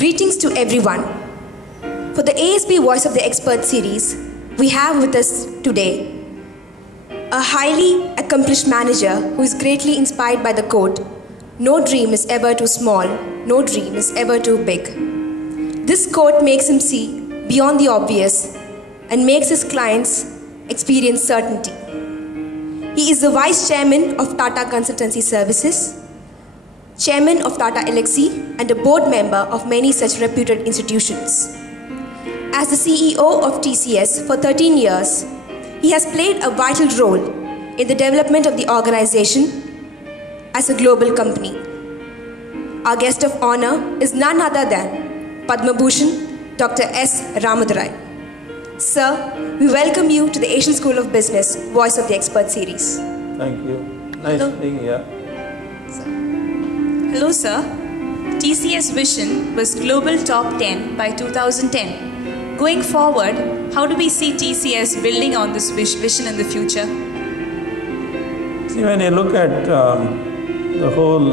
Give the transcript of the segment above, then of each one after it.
Greetings to everyone. For the ASP Voice of the Expert series, we have with us today a highly accomplished manager who is greatly inspired by the quote, "No dream is ever too small, no dream is ever too big." This quote makes him see beyond the obvious and makes his clients experience certainty. He is the Vice Chairman of Tata Consultancy Services, Chairman of Tata Elxsi, and a board member of many such reputed institutions. As the CEO of TCS for 13 years, he has played a vital role in the development of the organization as a global company. Our guest of honor is none other than Padma Bhushan, Dr. S. Ramadurai. Sir, we welcome you to the Asian School of Business Voice of the Expert series. Thank you. Nice being here. Hello, sir. TCS Vision was Global Top 10 by 2010. Going forward, how do we see TCS building on this vision in the future? See, when you look at the whole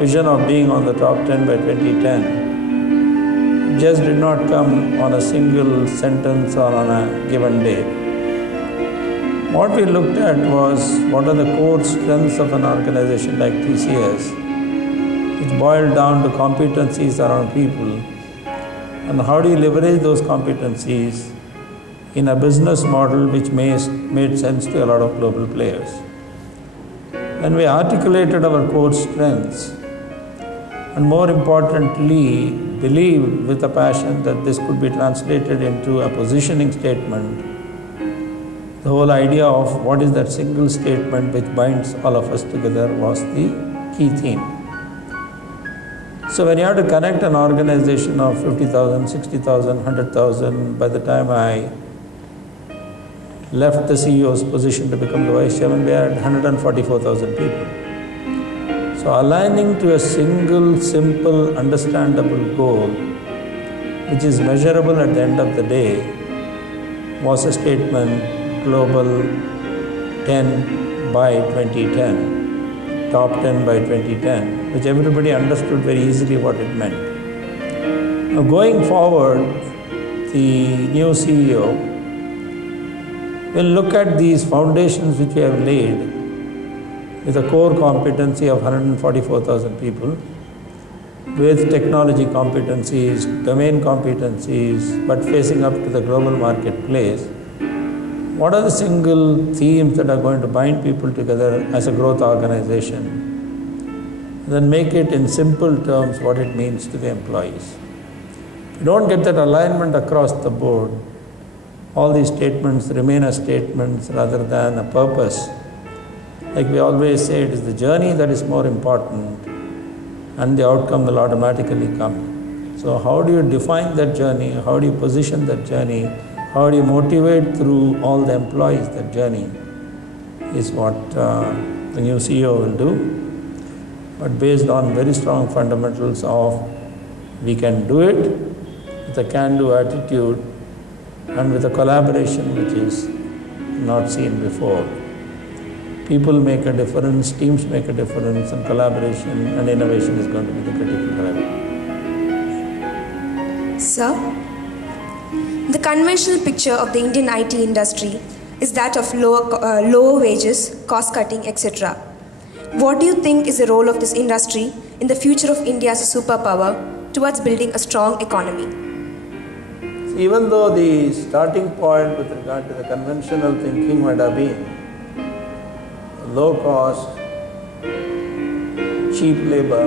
vision of being on the top 10 by 2010, it just did not come on a single sentence or on a given day. What we looked at was what are the core strengths of an organization like TCS, which boiled down to competencies around people, and how do you leverage those competencies in a business model which made sense to a lot of global players. When we articulated our core strengths, and more importantly, believed with a passion that this could be translated into a positioning statement, the whole idea of what is that single statement which binds all of us together was the key theme. So when you have to connect an organization of 50,000, 60,000, 100,000, by the time I left the CEO's position to become the Vice Chairman, we had 144,000 people. So aligning to a single, simple, understandable goal, which is measurable at the end of the day, was a statement, Global 10 by 2010. Top 10 by 2010, which everybody understood very easily what it meant. Now going forward, the new CEO will look at these foundations which we have laid with a core competency of 144,000 people, with technology competencies, domain competencies, but facing up to the global marketplace. What are the single themes that are going to bind people together as a growth organization? Then make it in simple terms what it means to the employees. If you don't get that alignment across the board, all these statements remain as statements rather than a purpose. Like we always say, it is the journey that is more important, and the outcome will automatically come. So how do you define that journey? How do you position that journey? How do you motivate through all the employees that journey is what the new CEO will do, but based on very strong fundamentals of we can do it with a can-do attitude and with a collaboration which is not seen before. People make a difference, teams make a difference, and collaboration and innovation is going to be the critical driver. Sir, the conventional picture of the Indian IT industry is that of lower wages, cost cutting, etc. What do you think is the role of this industry in the future of India as a superpower towards building a strong economy? Even though the starting point with regard to the conventional thinking might have been low cost, cheap labor,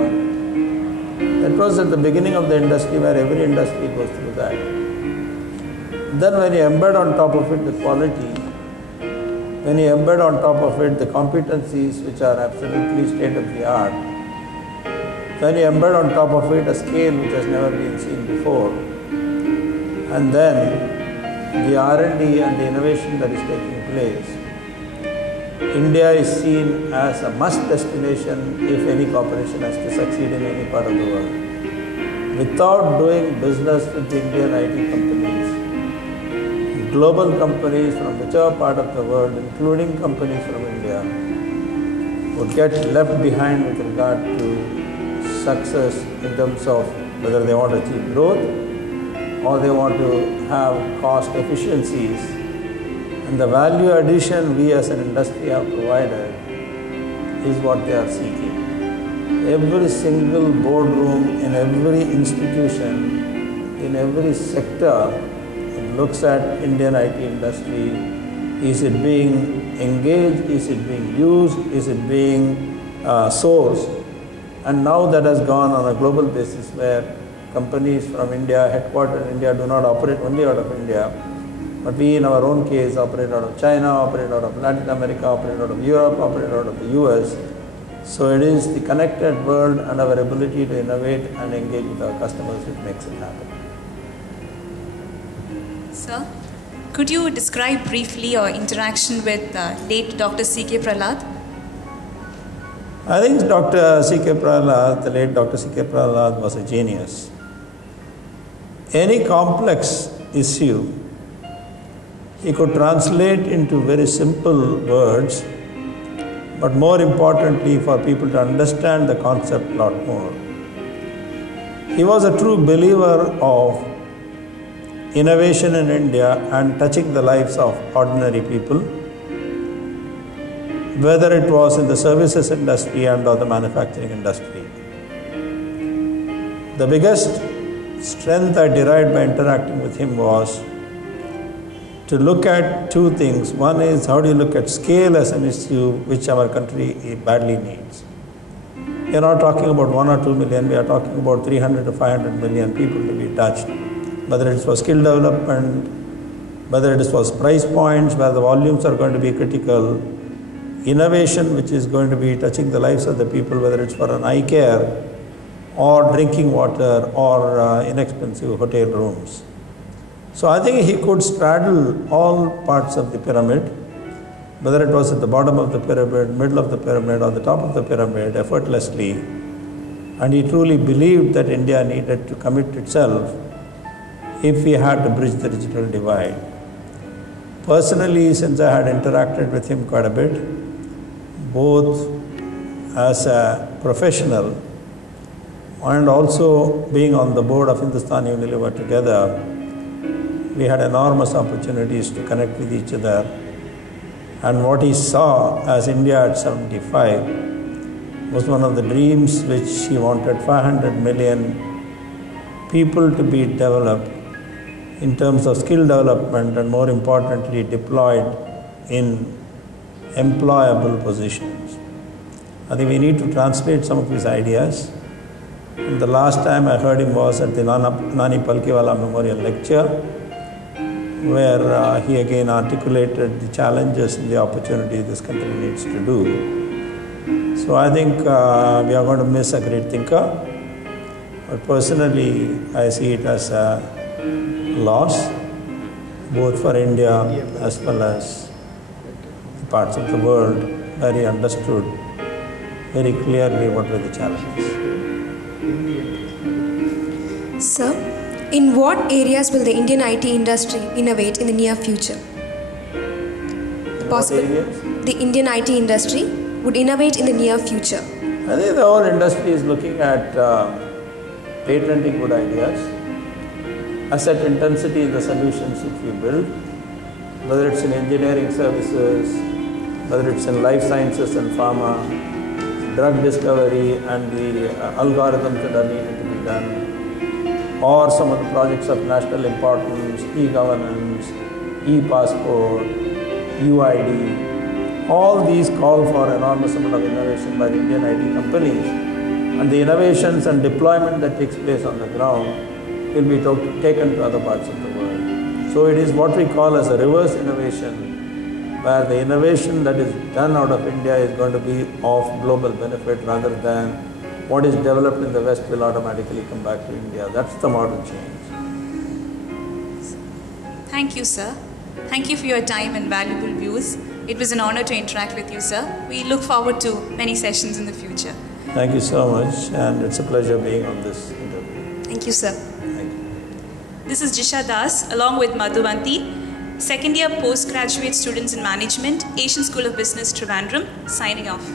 that was at the beginning of the industry where every industry goes through that. Then when you embed on top of it the quality, when you embed on top of it the competencies which are absolutely state of the art, when you embed on top of it a scale which has never been seen before, and then the R&D and the innovation that is taking place, India is seen as a must destination if any corporation has to succeed in any part of the world. Without doing business with the Indian IT companies, global companies from whichever part of the world, including companies from India, would get left behind with regard to success in terms of whether they want to achieve growth or they want to have cost efficiencies. And the value addition we as an industry have provided is what they are seeking. Every single boardroom in every institution, in every sector, it looks at Indian IT industry. Is it being engaged? Is it being used? Is it being sourced? And now that has gone on a global basis where companies from India, headquartered in India, do not operate only out of India, but we in our own case operate out of China, operate out of Latin America, operate out of Europe, operate out of the US. So it is the connected world and our ability to innovate and engage with our customers which makes it happen. Sir, could you describe briefly your interaction with late Dr. C.K. Prahalad? I think Dr. C.K. Prahalad, the late Dr. C.K. Prahalad was a genius. Any complex issue, he could translate into very simple words, but more importantly for people to understand the concept a lot more. He was a true believer of innovation in India and touching the lives of ordinary people, whether it was in the services industry and or the manufacturing industry. The biggest strength I derived by interacting with him was to look at two things. One is, how do you look at scale as an issue which our country badly needs? We are not talking about 1 or 2 million, we are talking about 300 to 500 million people to be touched. Whether it is for skill development, whether it is for price points where the volumes are going to be critical, innovation which is going to be touching the lives of the people, whether it's for an eye care or drinking water or inexpensive hotel rooms. So I think he could straddle all parts of the pyramid, whether it was at the bottom of the pyramid, middle of the pyramid or the top of the pyramid effortlessly. And he truly believed that India needed to commit itself if we had to bridge the digital divide. Personally, since I had interacted with him quite a bit, both as a professional and also being on the board of Hindustan Unilever together, we had enormous opportunities to connect with each other. And what he saw as India at 75 was one of the dreams which he wanted 500 million people to be developed in terms of skill development and more importantly deployed in employable positions. I think we need to translate some of his ideas. And the last time I heard him was at the Nani Palkiwala Memorial Lecture, where he again articulated the challenges and the opportunities this country needs to do. So I think we are going to miss a great thinker. But personally, I see it as a loss, both for India as well as the parts of the world where he understood very clearly what were the challenges. Sir, in what areas will the Indian IT industry innovate in the near future? Possible. The Indian IT industry would innovate in the near future. I think the whole industry is looking at patenting good ideas, asset intensity in the solutions which we build, whether it's in engineering services, whether it's in life sciences and pharma, drug discovery and the algorithms that are needed to be done, or some of the projects of national importance, e-governance, e-passport, UID. All these call for enormous amount of innovation by the Indian IT companies. And the innovations and deployment that takes place on the ground will be taken to other parts of the world. So it is what we call as a reverse innovation, where the innovation that is done out of India is going to be of global benefit rather than what is developed in the West will automatically come back to India. That's the model change. Thank you, sir. Thank you for your time and valuable views. It was an honor to interact with you, sir. We look forward to many sessions in the future. Thank you so much, and it's a pleasure being on this interview. Thank you, sir. Thank you. This is Jisha Das, along with Madhuvanti, second year postgraduate students in management, Asian School of Business, Trivandrum, signing off.